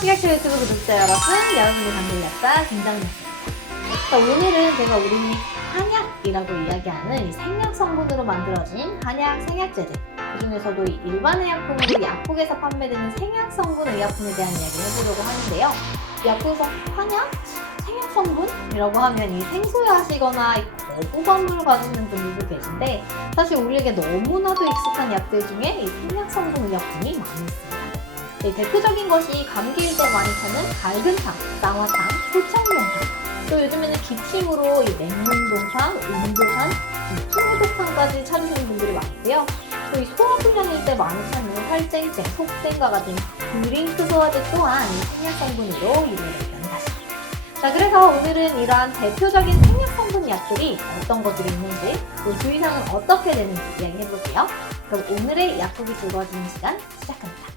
식약처 유튜브 구독자 여러분, 여러분의 감기를 약사 김장미입니다. 자, 오늘은 제가 우리 한약이라고 이야기하는 이 생약 성분으로 만들어진 한약 생약제들, 그 중에서도 이 일반 의약품으로 약국에서 판매되는 생약 성분 의약품에 대한 이야기를 해보려고 하는데요. 약국에서 한약? 생약 성분이라고 하면 이 생소하시거나 거부감을 가지는 분들도 계신데, 사실 우리에게 너무나도 익숙한 약들 중에 이 생약 성분 의약품이 많이 있습니다. 네, 대표적인 것이 감기일 때 많이 찾는 갈근탕, 쌍화탕, 소청룡탕, 또 요즘에는 기침으로 이 냉문동탕, 음도산, 풍무독탕까지 찾으시는 분들이 많고요. 또 이 소화불량일 때 많이 찾는 활쟁쟁, 속쟁과 같은 드링크 소화제 또한 이 생약 성분으로 이루어져 있다는 사실. 자, 그래서 오늘은 이러한 대표적인 생약 성분 약들이 어떤 것들이 있는지, 또 주의사항은 어떻게 되는지 이야기해볼게요. 그럼 오늘의 약국이 즐거워지는 시간 시작합니다.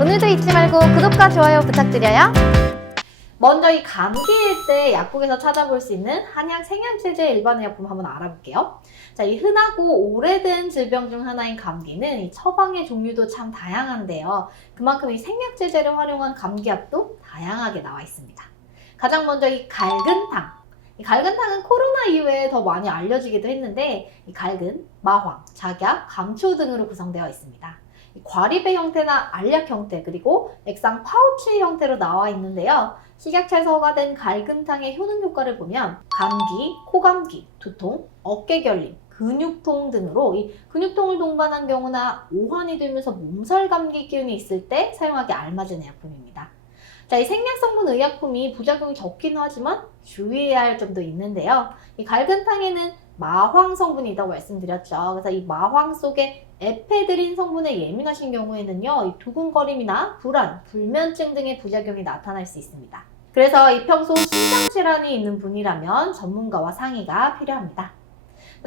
오늘도 잊지 말고 구독과 좋아요 부탁드려요. 먼저 이 감기일 때 약국에서 찾아볼 수 있는 한약 생약제제 일반 의약품 한번 알아볼게요. 자, 이 흔하고 오래된 질병 중 하나인 감기는 이 처방의 종류도 참 다양한데요. 그만큼 이 생약제제를 활용한 감기약도 다양하게 나와 있습니다. 가장 먼저 이 갈근탕. 이 갈근탕은 코로나 이후에 더 많이 알려지기도 했는데, 이 갈근, 마황, 작약, 감초 등으로 구성되어 있습니다. 과립의 형태나 알약 형태, 그리고 액상 파우치 형태로 나와 있는데요. 식약처에서 허가된 갈근탕의 효능 효과를 보면 감기, 코감기, 두통, 어깨 결림, 근육통 등으로 이 근육통을 동반한 경우나 오한이 되면서 몸살 감기 기운이 있을 때 사용하기 알맞은 의약품입니다. 자, 이 생약성분 의약품이 부작용이 적긴 하지만 주의해야 할 점도 있는데요. 이 갈근탕에는 마황 성분이 있다고 말씀드렸죠. 그래서 이 마황 속에 에페드린 성분에 예민하신 경우에는요, 이 두근거림이나 불안, 불면증 등의 부작용이 나타날 수 있습니다. 그래서 이 평소 심장질환이 있는 분이라면 전문가와 상의가 필요합니다.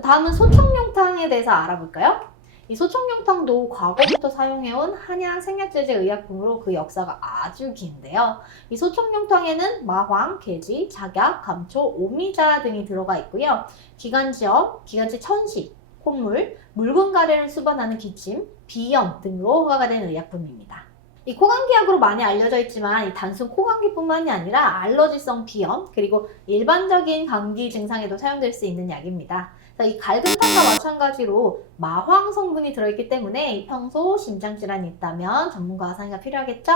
다음은 소청룡탕에 대해서 알아볼까요? 이 소청룡탕도 과거부터 사용해온 한약 생약제제 의약품으로 그 역사가 아주 긴데요. 이 소청룡탕에는 마황, 계지, 작약, 감초, 오미자 등이 들어가 있고요. 기관지염, 기관지 천식, 콧물, 묽은 가래를 수반하는 기침, 비염 등으로 허가가 된 의약품입니다. 이 코감기약으로 많이 알려져 있지만 이 단순 코감기뿐만이 아니라 알러지성 비염, 그리고 일반적인 감기 증상에도 사용될 수 있는 약입니다. 이 갈근탕과 마찬가지로 마황 성분이 들어있기 때문에 평소 심장질환이 있다면 전문가와 상의가 필요하겠죠?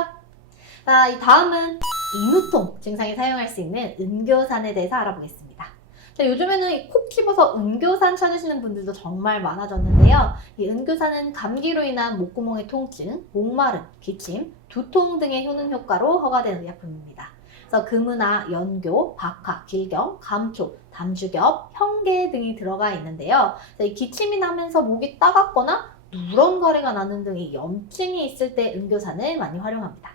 자, 이 다음은 인후통 증상에 사용할 수 있는 은교산에 대해서 알아보겠습니다. 자, 요즘에는 콕 집어서 은교산 찾으시는 분들도 정말 많아졌는데요. 이 은교산은 감기로 인한 목구멍의 통증, 목마름, 기침, 두통 등의 효능 효과로 허가된 의약품입니다. 그래서 금은화, 연교, 박하, 길경, 감초, 담주겹, 형계 등이 들어가 있는데요. 이 기침이 나면서 목이 따갑거나 누런 거래가 나는 등의 염증이 있을 때 은교산을 많이 활용합니다.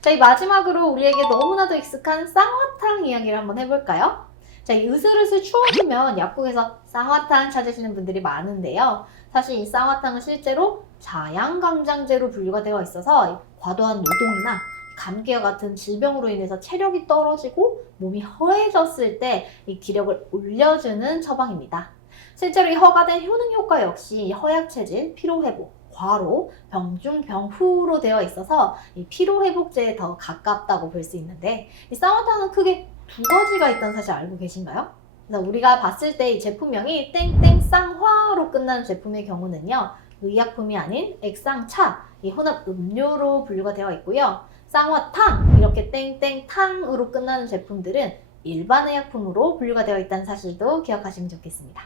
자, 이 마지막으로 우리에게 너무나도 익숙한 쌍화탕 이야기를 한번 해볼까요? 자, 이 으슬으슬 추워지면 약국에서 쌍화탕 찾으시는 분들이 많은데요. 사실 이 쌍화탕은 실제로 자양강장제로 분류가 되어 있어서 과도한 노동이나 감기와 같은 질병으로 인해서 체력이 떨어지고 몸이 허해졌을 때 이 기력을 올려주는 처방입니다. 실제로 이 허가된 효능 효과 역시 허약체질, 피로회복, 과로, 병중, 병후로 되어 있어서 이 피로회복제에 더 가깝다고 볼 수 있는데, 이 쌍화탕은 크게 두 가지가 있다는 사실 알고 계신가요? 그래서 우리가 봤을 때 이 제품명이 땡땡 쌍화로 끝나는 제품의 경우는요, 의약품이 아닌 액상차, 이 혼합 음료로 분류가 되어 있고요. 쌍화탕, 이렇게 땡땡탕으로 끝나는 제품들은 일반 의약품으로 분류가 되어 있다는 사실도 기억하시면 좋겠습니다.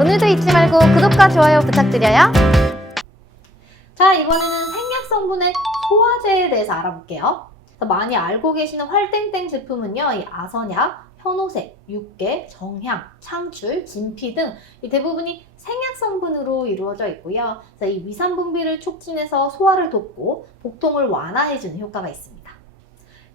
오늘도 잊지 말고 구독과 좋아요 부탁드려요. 자, 이번에는 생약 성분의 소화제에 대해서 알아볼게요. 많이 알고 계시는 활땡땡 제품은요, 이 아선약, 현오색, 육계, 정향, 창출, 진피 등 이 대부분이 생약 성분으로 이루어져 있고요. 그래서 이 위산 분비를 촉진해서 소화를 돕고 복통을 완화해주는 효과가 있습니다.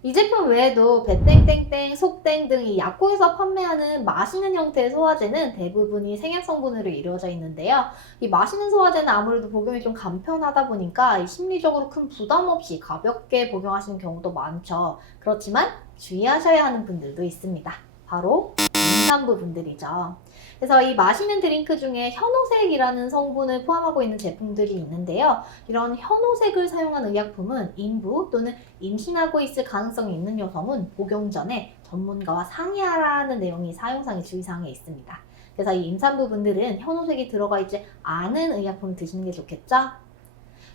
이 제품 외에도 배땡땡땡, 속땡 등 이 약국에서 판매하는 마시는 형태의 소화제는 대부분이 생약 성분으로 이루어져 있는데요. 이 마시는 소화제는 아무래도 복용이 좀 간편하다 보니까 이 심리적으로 큰 부담 없이 가볍게 복용하시는 경우도 많죠. 그렇지만 주의하셔야 하는 분들도 있습니다. 바로 임산부 분들이죠. 그래서 이 마시는 드링크 중에 현오색이라는 성분을 포함하고 있는 제품들이 있는데요. 이런 현오색을 사용한 의약품은 임부 또는 임신하고 있을 가능성이 있는 여성은 복용 전에 전문가와 상의하라는 내용이 사용상의 주의사항에 있습니다. 그래서 이 임산부 분들은 현오색이 들어가 있지 않은 의약품을 드시는 게 좋겠죠?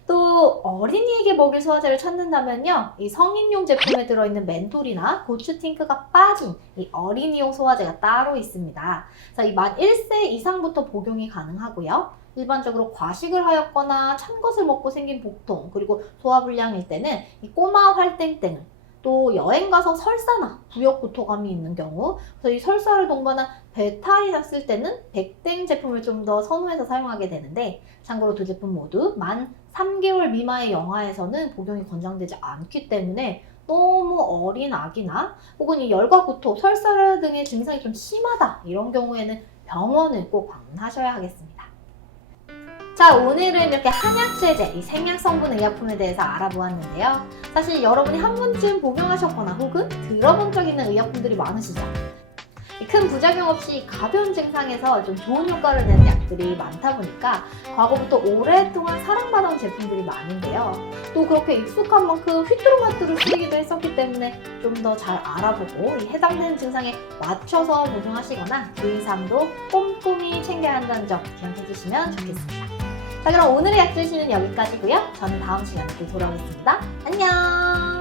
또 어린이에게 먹일 소화제를 찾는다면요, 이 성인용 제품에 들어있는 멘톨이나 고추 팅크가 빠진 이 어린이용 소화제가 따로 있습니다. 그래서 이 만 1세 이상부터 복용이 가능하고요. 일반적으로 과식을 하였거나 찬 것을 먹고 생긴 복통, 그리고 소화불량일 때는 이 꼬마 활땡땡을, 또 여행 가서 설사나 부역 구토감이 있는 경우, 그래서 이 설사를 동반한 배탈이 났을 때는 백땡 제품을 좀 더 선호해서 사용하게 되는데, 참고로 두 제품 모두 만 3개월 미만의 영아에서는 복용이 권장되지 않기 때문에 너무 어린 아기나 혹은 이 열과 구토, 설사 등의 증상이 좀 심하다 이런 경우에는 병원을 꼭 방문하셔야 하겠습니다. 자, 오늘은 이렇게 한약세제, 이 생약 성분 의약품에 대해서 알아보았는데요. 사실 여러분이 한 번쯤 복용하셨거나 혹은 들어본 적 있는 의약품들이 많으시죠? 큰 부작용 없이 가벼운 증상에서 좀 좋은 효과를 내는 약들이 많다 보니까 과거부터 오랫동안 사랑받아온 제품들이 많은데요. 또 그렇게 익숙한 만큼 휘뚜루마뚜루 쓰이기도 했었기 때문에 좀 더 잘 알아보고 이 해당되는 증상에 맞춰서 복용하시거나 주의사항도 꼼꼼히 챙겨야 한다는 점 기억해 주시면 좋겠습니다. 자, 그럼 오늘의 약주시는 여기까지고요. 저는 다음 시간에 또 돌아오겠습니다. 안녕!